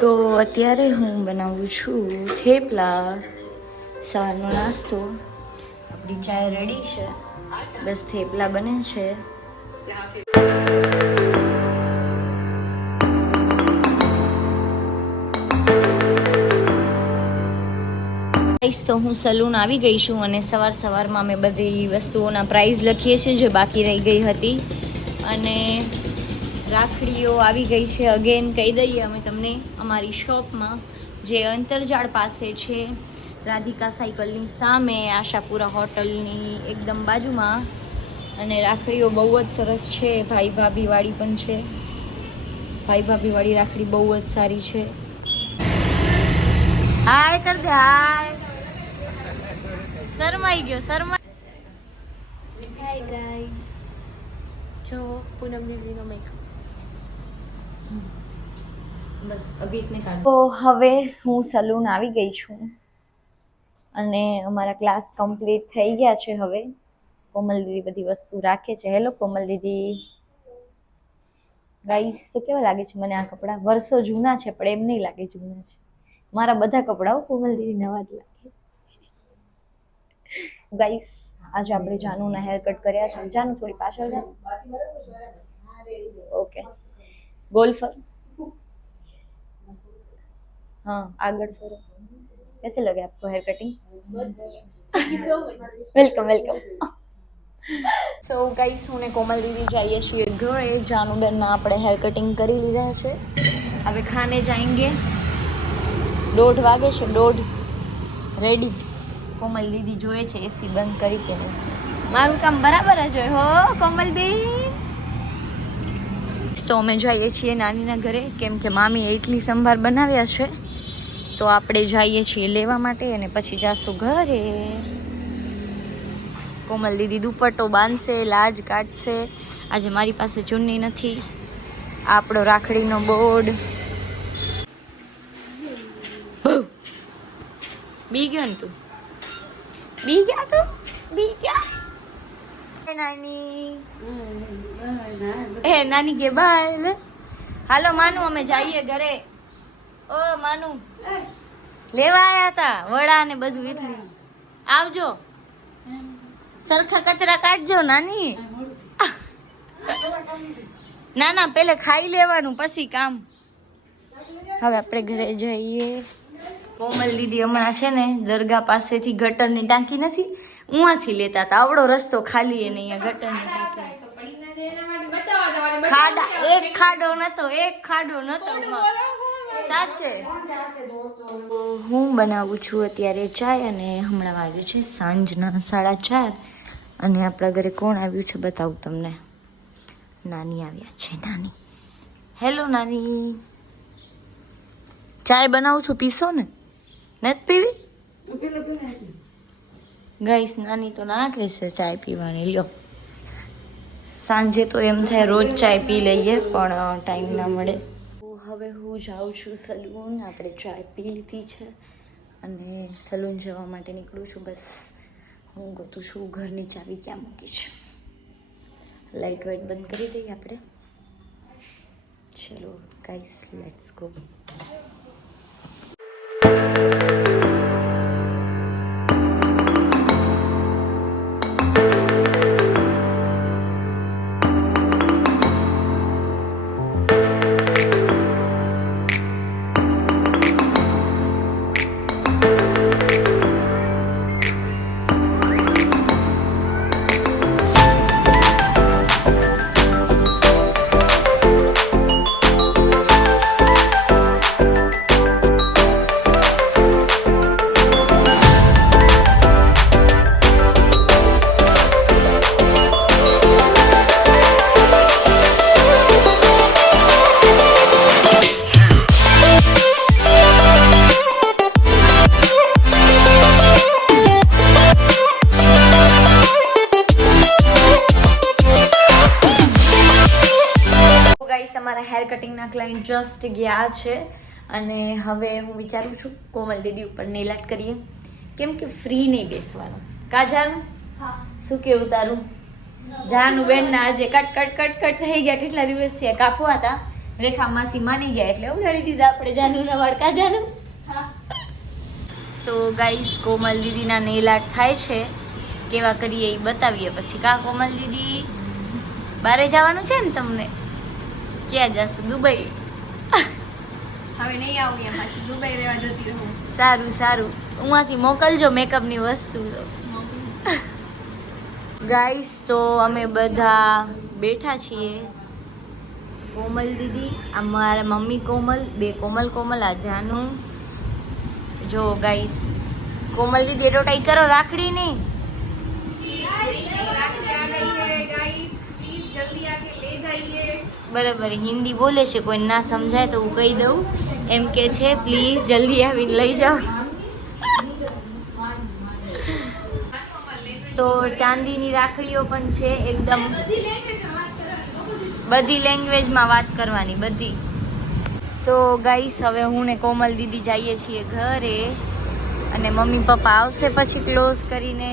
તો અત્યારે હું બનાવું છું થેપલા, સવારનો નાસ્તો. આપણી ચાય રેડી છે, બસ થેપલા બને છે. તો હું સલૂન આવી ગઈ છું અને સવારમાં મેં બધી વસ્તુઓના પ્રાઇસ લખીએ છીએ જે બાકી રહી ગઈ હતી. અને રાખડીઓ આવી ગઈ છે. અગેન કહી દઈએ અમે તમને, અમારી શોપમાં જે અંતરજાળ પાસે છે, રાધિકા સાયકલની સામે, આશાપુરા હોટલની એકદમ બાજુમાં. અને રાખડીઓ બહુ જ સરસ છે. ભાઈ ભાભી વાળી પણ છે. ભાઈ ભાભી વાળી રાખડી બહુ જ સારી છે. હાય કર દે, હાય. શરમાઈ ગયો, હાય ગાઈસ, જો પૂનમ દીદીનો મેકઅપ. બસ અભી ઇતને કાઢ. તો હવે હું સલૂન આવી ગઈ છું અને અમારા ક્લાસ કમ્પ્લીટ થઈ ગયા છે. હવે કોમલ દીદી બધી વસ્તુ રાખે છે. હેલો કોમલ દીદી. ગાઈસ તો કેવા લાગે છે મને આ કપડાં? વર્ષો જૂના છે પણ એમ નહીં લાગે જૂના છે. મારા બધા કપડાઓ કોમલ દીદી નવા જ લાગે. ગાઈસ આજે આપણે જાનુના હેર કટ કર્યા છે. જાનુ થોડી પાછળ જા. ઓકે, ગોલ ફર. हाँ आगे फरो. कैसे लगे आपको hair cutting? Thank you so much. Welcome. So guys હું ને કોમલ દીદી જઈએ છીએ ઘરે. જાનુબેનના આપણે હેર કટિંગ કરી લીધા છે. હવે ખાને જાएंगे. 1:30 વાગે છે. 1:30 રેડી. કોમલ દીદી જોએ છે એસી બંધ કરી કે નહીં. મારું કામ બરાબર જ હોય હો કોમલ દી. તો અમે જઈએ છીએ નાનીના ઘરે, કેમ કે મામીએ ઇડલી સંભાર બનાવ્યા છે. તો આપણે જઈએ છીએ લેવા માટે અને પછી જાશું ઘરે. કોમલ દીદી દુપટ્ટો બાંધશે, લાજ કાઢશે. આજે મારી પાસે ચુન્ની નથી. આપણો રાખડીનો બોર્ડ બી ગયો ને તું? બી ગયા નાની. એ નાની કે બાય લે. હાલો માનુ અમે જઈએ ઘરે. ઓ માનુ લેવા આયા હતા વડા ને બધું, એટલે આવજો. સરખા કચરા કાઢજો નાની. ના પેલે ખાઈ લેવાનું પછી કામ. હવે આપણે ઘરે જઈએ. કોમલ દીદી હમણાં છે ને દરગાહ પાસેથી ગટરની ટાંકી નથી, ઉવાથી લેતા હતા. આવડો રસ્તો ખાલી એને અહીંયા ગટરની ટાંકી. એક ખાડો નતો સાચે. હું બનાવું છું અત્યારે ચાય અને હમણાં વાગ્યું છે સાંજના 4:30. અને આપણા ઘરે કોણ આવ્યું છે બતાવું તમને. નાની આવ્યા છે. નાની, હેલો નાની. ચાય બનાવું છું, પીશો ને? નથી પીવી? ગાઈસ નાની તો નાખે છે ચાય પીવાની. લ્યો, સાંજે તો એમ થાય રોજ ચાય પી લઈએ પણ ટાઈમ ના મળે. હવે હું જાઉં છું સલૂન. આપણે ચાય પી લીધી છે અને સલૂન જવા માટે નીકળું છું. બસ હું ગોતું છું ઘરની ચાવી ક્યાં મૂકી છે. લાઇટ વાઇટ બંધ કરી દઈએ આપણે. ચલો ગાઈસ, લેટ્સ ગો. અમારા હેર કટિંગના ક્લાયન્ટ જસ્ટ ગયા છે અને હવે હું વિચારું છું કોમલ દીદી ઉપર નેલ આર્ટ કરીએ, કેમ કે ફ્રી નહીં બેસવાનું. કા જાનું? શું કેવું તારું? જાનું બેન ના આજે કટ થઈ ગયા. કેટલા દિવસ થયા કાપવા હતા રેખા માસી માની ગયા એટલે ઉડાડી દીધા આપણે જાનુના વાડકા જાનુ. સો ગાઈસ કોમલ દીદીના નેલ આર્ટ થાય છે, કેવા કરીએ એ બતાવીએ પછી. કા કોમલ દીદી બારે જવાનું છે ને તમને? ક્યાં જશો? દુબઈ? હવે નહીં આવું અહીંયા પાછી, દુબઈ રહેવા જતી રહું. સારું સારું, ઉમાંથી મોકલજો મેકઅપની વસ્તુ. ગાઈસ તો અમે બધા બેઠા છીએ. કોમલ દીદી, આ મારા મમ્મી કોમલ, બે કોમલ કોમલ, આ જાનુ. જો ગાઈસ કોમલ દીદી એડવર્ટાઈઝ કરો રાખડી ની. બરાબર હિન્દી બોલે છે, કોઈ ના સમજાય તો હું કહી દઉં. એમ કે છે પ્લીઝ જલ્દી આવીને લઈ જાઓ. તો ચાંદીની રાખડીઓ પણ છે એકદમ, બધી લેંગ્વેજમાં વાત કરવાની બધી. સો ગાઈસ હવે હું ને કોમલ દીદી જઈએ છીએ ઘરે, અને મમ્મી પપ્પા આવશે પછી ક્લોઝ કરીને